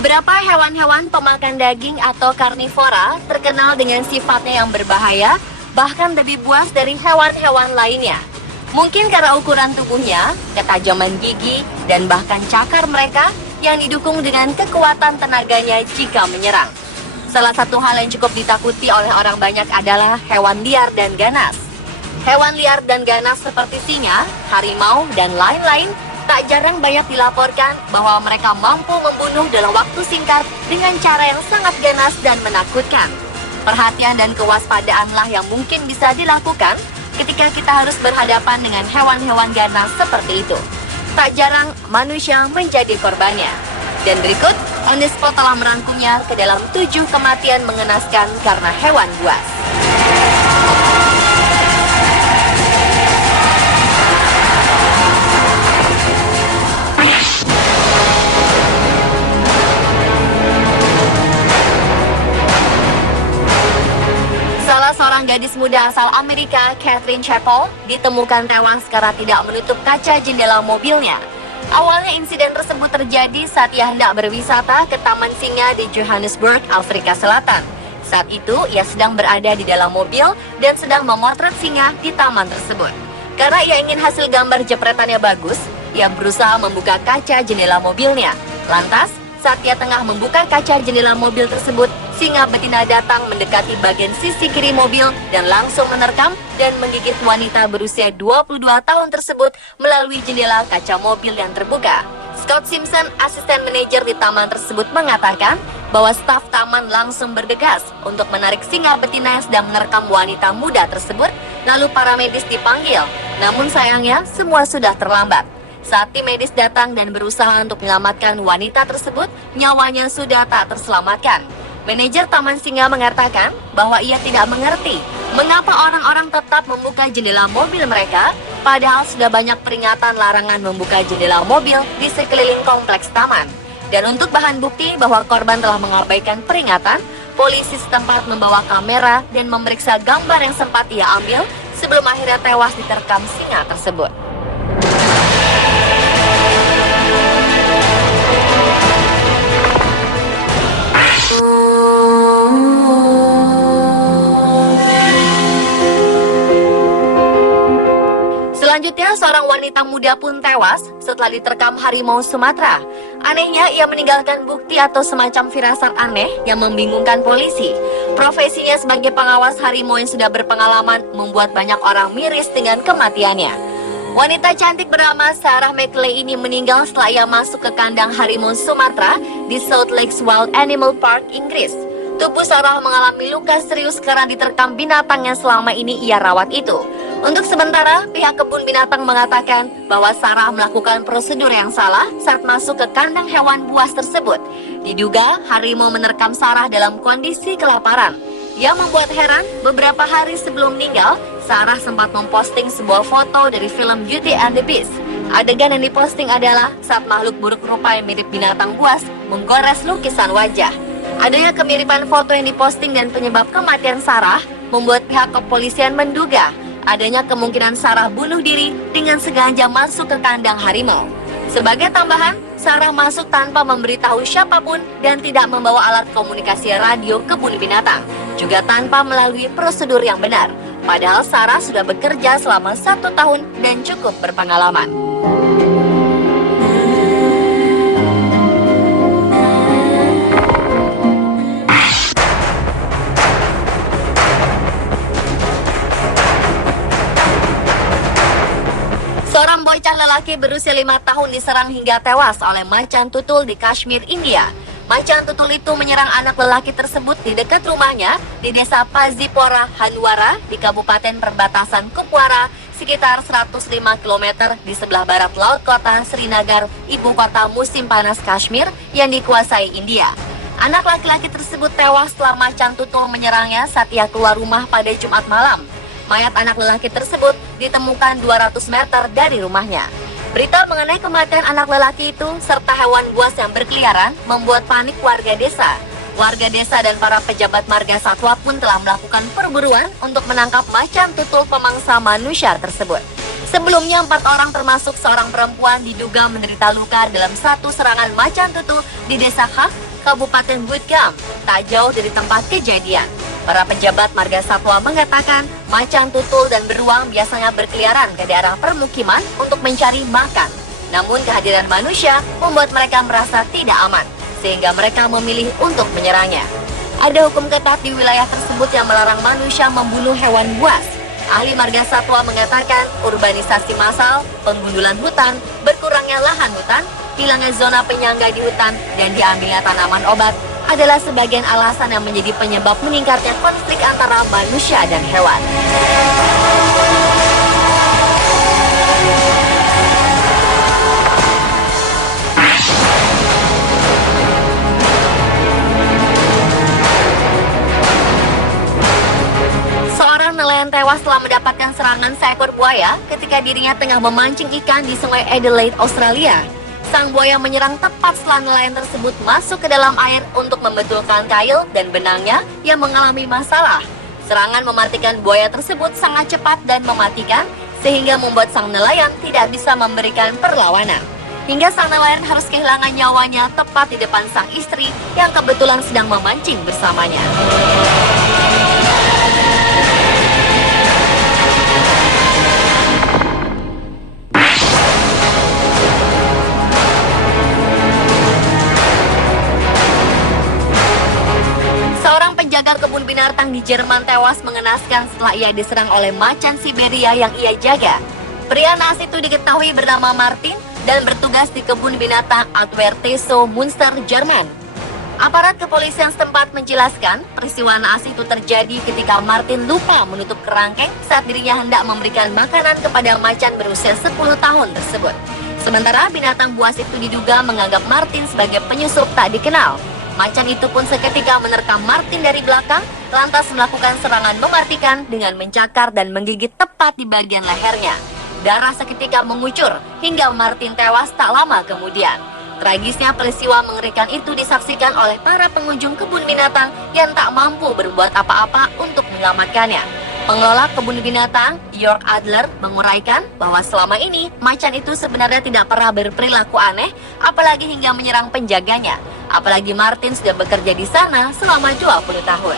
Beberapa hewan-hewan pemakan daging atau karnivora terkenal dengan sifatnya yang berbahaya, bahkan lebih buas dari hewan-hewan lainnya. Mungkin karena ukuran tubuhnya, ketajaman gigi, dan bahkan cakar mereka yang didukung dengan kekuatan tenaganya jika menyerang. Salah satu hal yang cukup ditakuti oleh orang banyak adalah hewan liar dan ganas. Hewan liar dan ganas seperti singa, harimau, dan lain-lain tak jarang banyak dilaporkan bahwa mereka mampu membunuh dalam waktu singkat dengan cara yang sangat ganas dan menakutkan. Perhatian dan kewaspadaanlah yang mungkin bisa dilakukan ketika kita harus berhadapan dengan hewan-hewan ganas seperti itu. Tak jarang manusia menjadi korbannya. Dan berikut, On The Spot telah merangkumnya ke dalam 7 kematian mengenaskan karena hewan buas. Seorang gadis muda asal Amerika, Catherine Chapel, ditemukan tewas karena tidak menutup kaca jendela mobilnya. Awalnya insiden tersebut terjadi saat ia hendak berwisata ke Taman Singa di Johannesburg, Afrika Selatan. Saat itu, ia sedang berada di dalam mobil dan sedang memotret singa di taman tersebut. Karena ia ingin hasil gambar jepretannya bagus, ia berusaha membuka kaca jendela mobilnya. Lantas, saat ia tengah membuka kaca jendela mobil tersebut, singa betina datang mendekati bagian sisi kiri mobil dan langsung menerkam dan menggigit wanita berusia 22 tahun tersebut melalui jendela kaca mobil yang terbuka. Scott Simpson, asisten manajer di taman tersebut, mengatakan bahwa staf taman langsung bergegas untuk menarik singa betina yang sedang menerkam wanita muda tersebut, lalu para medis dipanggil. Namun sayangnya, semua sudah terlambat. Saat tim medis datang dan berusaha untuk menyelamatkan wanita tersebut, nyawanya sudah tak terselamatkan. Manajer Taman Singa mengatakan bahwa ia tidak mengerti mengapa orang-orang tetap membuka jendela mobil mereka, padahal sudah banyak peringatan larangan membuka jendela mobil di sekeliling kompleks taman. Dan untuk bahan bukti bahwa korban telah mengabaikan peringatan, polisi setempat membawa kamera dan memeriksa gambar yang sempat ia ambil sebelum akhirnya tewas diterkam singa tersebut. Selanjutnya, seorang wanita muda pun tewas setelah diterkam harimau Sumatera. Anehnya, ia meninggalkan bukti atau semacam firasat aneh yang membingungkan polisi. Profesinya sebagai pengawas harimau yang sudah berpengalaman membuat banyak orang miris dengan kematiannya. Wanita cantik bernama Sarah McLeay ini meninggal setelah ia masuk ke kandang harimau Sumatera di South Lakes Wild Animal Park, Inggris. Tubuh Sarah mengalami luka serius karena diterkam binatang yang selama ini ia rawat itu. Untuk sementara, pihak kebun binatang mengatakan bahwa Sarah melakukan prosedur yang salah saat masuk ke kandang hewan buas tersebut. Diduga harimau menerkam Sarah dalam kondisi kelaparan. Yang membuat heran, beberapa hari sebelum meninggal, Sarah sempat memposting sebuah foto dari film Beauty and the Beast. Adegan yang diposting adalah saat makhluk buruk rupa yang mirip binatang buas menggores lukisan wajah. Adanya kemiripan foto yang diposting dan penyebab kematian Sarah membuat pihak kepolisian menduga adanya kemungkinan Sarah bunuh diri dengan sengaja masuk ke kandang harimau. Sebagai tambahan, Sarah masuk tanpa memberitahu siapapun dan tidak membawa alat komunikasi radio kebun binatang, juga tanpa melalui prosedur yang benar. Padahal Sarah sudah bekerja selama 1 tahun dan cukup berpengalaman. Seorang bocah lelaki berusia 5 tahun diserang hingga tewas oleh macan tutul di Kashmir, India. Macan tutul itu menyerang anak lelaki tersebut di dekat rumahnya di desa Pazipora, Hanwara, di Kabupaten Perbatasan Kupwara, sekitar 105 km di sebelah barat laut kota Srinagar, ibu kota musim panas Kashmir yang dikuasai India. Anak laki-laki tersebut tewas setelah macan tutul menyerangnya saat ia keluar rumah pada Jumat malam. Mayat anak lelaki tersebut ditemukan 200 meter dari rumahnya. Berita mengenai kematian anak lelaki itu serta hewan buas yang berkeliaran membuat panik warga desa. Warga desa dan para pejabat marga satwa pun telah melakukan perburuan untuk menangkap macan tutul pemangsa manusia tersebut. Sebelumnya 4 orang termasuk seorang perempuan diduga menderita luka dalam satu serangan macan tutul di desa Khaf, Kabupaten Butgam, tak jauh dari tempat kejadian. Para pejabat marga satwa mengatakan macan tutul dan beruang biasanya berkeliaran ke daerah permukiman untuk mencari makan. Namun kehadiran manusia membuat mereka merasa tidak aman, sehingga mereka memilih untuk menyerangnya. Ada hukum ketat di wilayah tersebut yang melarang manusia membunuh hewan buas. Ahli marga satwa mengatakan urbanisasi massal, penggundulan hutan, berkurangnya lahan hutan, hilangnya zona penyangga di hutan, dan diambilnya tanaman obat adalah sebagian alasan yang menjadi penyebab meningkatnya konflik antara manusia dan hewan. Nelayan tewas setelah mendapatkan serangan seekor buaya ketika dirinya tengah memancing ikan di sungai Adelaide, Australia. Sang buaya menyerang tepat setelah nelayan tersebut masuk ke dalam air untuk membetulkan kail dan benangnya yang mengalami masalah. Serangan mematikan buaya tersebut sangat cepat dan mematikan, sehingga membuat sang nelayan tidak bisa memberikan perlawanan. Hingga sang nelayan harus kehilangan nyawanya tepat di depan sang istri yang kebetulan sedang memancing bersamanya. Penjaga kebun binatang di Jerman tewas mengenaskan setelah ia diserang oleh macan Siberia yang ia jaga. Pria naas itu diketahui bernama Martin dan bertugas di kebun binatang Adverteso, Münster, Jerman. Aparat kepolisian setempat menjelaskan peristiwa naas itu terjadi ketika Martin lupa menutup kerangkeng saat dirinya hendak memberikan makanan kepada macan berusia 10 tahun tersebut. Sementara binatang buas itu diduga menganggap Martin sebagai penyusup tak dikenal. Macan itu pun seketika menerkam Martin dari belakang, lantas melakukan serangan mematikan dengan mencakar dan menggigit tepat di bagian lehernya. Darah seketika mengucur hingga Martin tewas tak lama kemudian. Tragisnya peristiwa mengerikan itu disaksikan oleh para pengunjung kebun binatang yang tak mampu berbuat apa-apa untuk menyelamatkannya. Pengelola kebun binatang, Jörg Adler, menguraikan bahwa selama ini macan itu sebenarnya tidak pernah berperilaku aneh, apalagi hingga menyerang penjaganya. Apalagi Martin sudah bekerja di sana selama 20 tahun.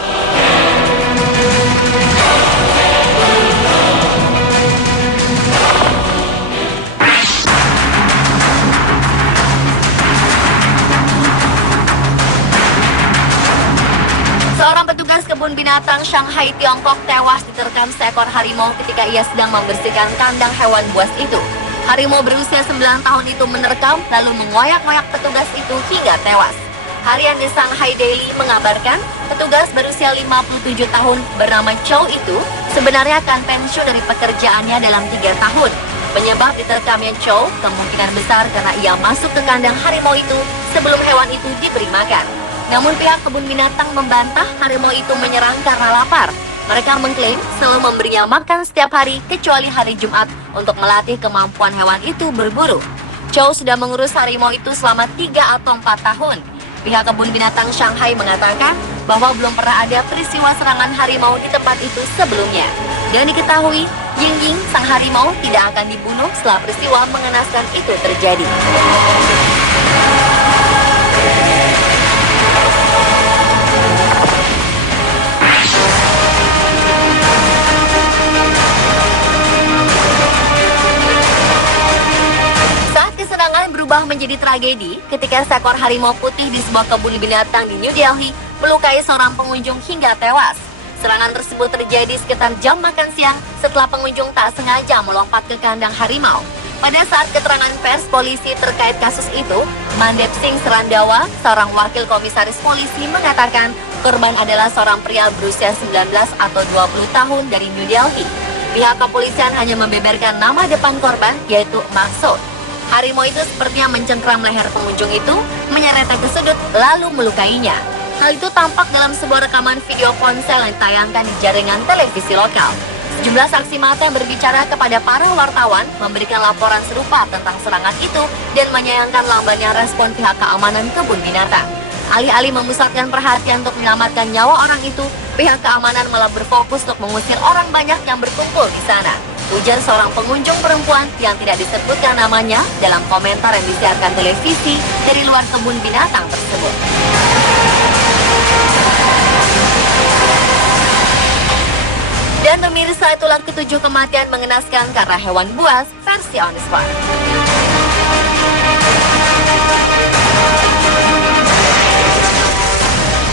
Seorang petugas kebun binatang Shanghai, Tiongkok tewas diterkam seekor harimau ketika ia sedang membersihkan kandang hewan buas itu. Harimau berusia 9 tahun itu menerkam lalu mengoyak-ngoyak petugas itu hingga tewas. Harian di Shanghai Daily mengabarkan petugas berusia 57 tahun bernama Chow itu sebenarnya akan pensiun dari pekerjaannya dalam 3 tahun. Penyebab diterkamnya Chow kemungkinan besar karena ia masuk ke kandang harimau itu sebelum hewan itu diberi makan. Namun pihak kebun binatang membantah harimau itu menyerang karena lapar. Mereka mengklaim selalu memberinya makan setiap hari kecuali hari Jumat untuk melatih kemampuan hewan itu berburu. Chow sudah mengurus harimau itu selama 3 atau 4 tahun. Pihak kebun binatang Shanghai mengatakan bahwa belum pernah ada peristiwa serangan harimau di tempat itu sebelumnya. Dan diketahui, Ying Ying, sang harimau, tidak akan dibunuh setelah peristiwa mengenaskan itu terjadi. Berubah menjadi tragedi ketika seekor harimau putih di sebuah kebun binatang di New Delhi melukai seorang pengunjung hingga tewas. Serangan tersebut terjadi sekitar jam makan siang setelah pengunjung tak sengaja melompat ke kandang harimau. Pada saat keterangan pers polisi terkait kasus itu, Mandep Singh Serandawa, seorang wakil komisaris polisi, mengatakan korban adalah seorang pria berusia 19 atau 20 tahun dari New Delhi. Pihak kepolisian hanya membeberkan nama depan korban, yaitu Maksud. Harimau itu sepertinya mencengkram leher pengunjung itu, menyeretnya ke sudut, lalu melukainya. Hal itu tampak dalam sebuah rekaman video ponsel yang ditayangkan di jaringan televisi lokal. Sejumlah saksi mata yang berbicara kepada para wartawan memberikan laporan serupa tentang serangan itu dan menyayangkan lambannya respon pihak keamanan kebun binatang. Alih-alih memusatkan perhatian untuk menyelamatkan nyawa orang itu, pihak keamanan malah berfokus untuk mengusir orang banyak yang berkumpul di sana. ujar seorang pengunjung perempuan yang tidak disebutkan namanya dalam komentar yang disiarkan televisi dari luar kebun binatang tersebut. Dan pemirsa, itulah ketujuh kematian mengenaskan karena hewan buas versi On The Spot.